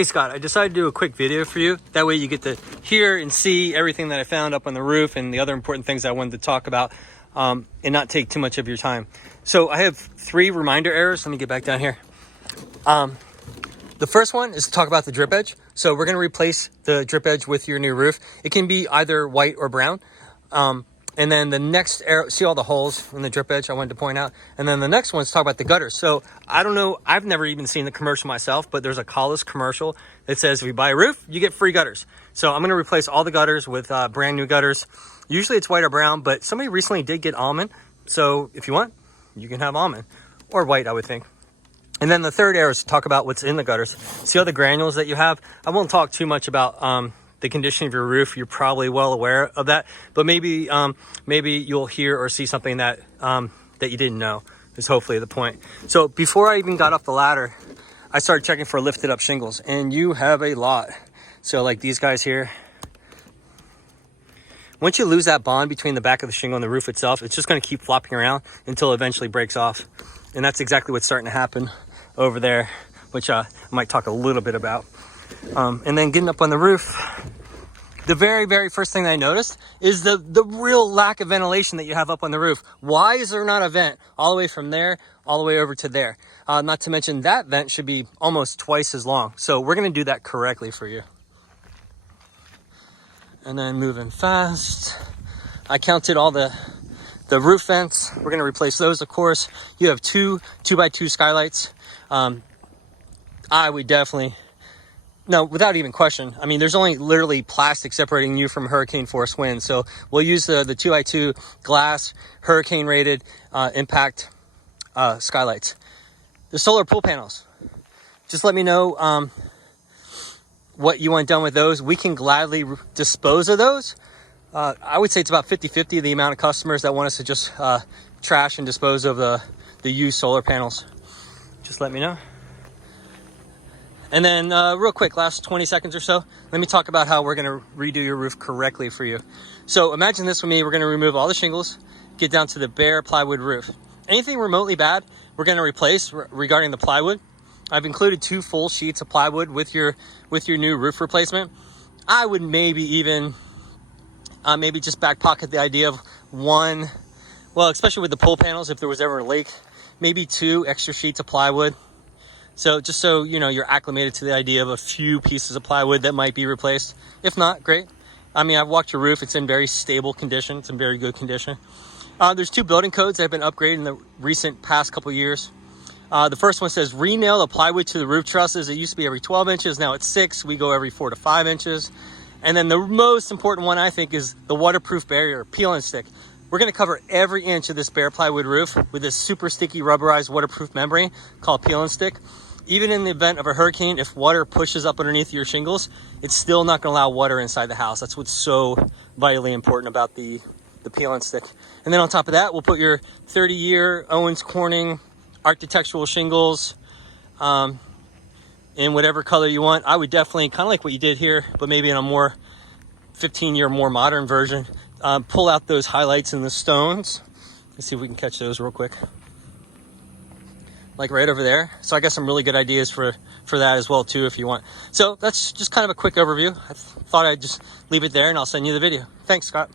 Hey Scott, I decided to do a quick video for you. That way you get to hear and see everything that I found up on the roof and the other important things I wanted to talk about, and not take too much of your time. So I have 3 reminder errors. Let me get back down here. The first one is to talk about the drip edge. So we're going to replace the drip edge with your new roof. It can be either white or brown. And then the next arrow, see all the holes in the drip edge I wanted to point out. And then the next one is talk about the gutters. So I don't know, I've never even seen the commercial myself, but there's a Collis commercial that says if you buy a roof, you get free gutters. So I'm going to replace all the gutters with brand new gutters. Usually it's white or brown, but somebody recently did get almond. So if you want, you can have almond or white, I would think. And then the third arrow is to talk about what's in the gutters. See all the granules that you have? I won't talk too much about the condition of your roof. You're probably well aware of that, but maybe you'll hear or see something that that you didn't know is hopefully the point. So before I even got off the ladder, I started checking for lifted up shingles, and you have a lot. So like these guys here, once you lose that bond between the back of the shingle and the roof itself, it's just going to keep flopping around until it eventually breaks off. And that's exactly what's starting to happen over there, which I might talk a little bit about. And then getting up on the roof, the very first thing that I noticed is the real lack of ventilation that you have up on the roof. Why is there not a vent all the way from there all the way over to there? Not to mention that vent should be almost twice as long. So we're going to do that correctly for you. And then moving fast, I counted all the roof vents. We're going to replace those, of course. You have 2 2x2 skylights. I would definitely, no, without even question. I mean, there's only literally plastic separating you from hurricane force winds. So we'll use the 2x2 glass, hurricane rated impact skylights. The solar pool panels. Just let me know what you want done with those. We can gladly dispose of those. I would say it's about 50-50 the amount of customers that want us to just trash and dispose of the used solar panels. Just let me know. And then real quick, last 20 seconds or so, let me talk about how we're going to redo your roof correctly for you. So imagine this with me. We're going to remove all the shingles, get down to the bare plywood roof. Anything remotely bad, we're going to replace regarding the plywood. I've included 2 full sheets of plywood with your new roof replacement. I would maybe even maybe just back pocket the idea of 1, well, especially with the pole panels, if there was ever a leak, maybe 2 extra sheets of plywood. So just so you know, you're acclimated to the idea of a few pieces of plywood that might be replaced. If not, great. I mean, I've walked your roof. It's in very stable condition. It's in very good condition. There's 2 building codes that have been upgraded in the recent past couple years. The first one says re-nail the plywood to the roof trusses. It used to be every 12 inches. Now it's 6. We go every 4 to 5 inches. And then the most important one, I think, is the waterproof barrier, peel and stick. We're going to cover every inch of this bare plywood roof with this super sticky rubberized waterproof membrane called peel and stick. Even in the event of a hurricane, if water pushes up underneath your shingles, it's still not going to allow water inside the house. That's what's so vitally important about the peel and stick. And then on top of that, we'll put your 30-year Owens Corning architectural shingles in whatever color you want. I would definitely, kind of like what you did here, but maybe in a more 15-year, more modern version, pull out those highlights in the stones. Let's see if we can catch those real quick. Like right over there. So I got some really good ideas for that as well too, if you want. So that's just kind of a quick overview. I thought I'd just leave it there and I'll send you the video. Thanks, Scott.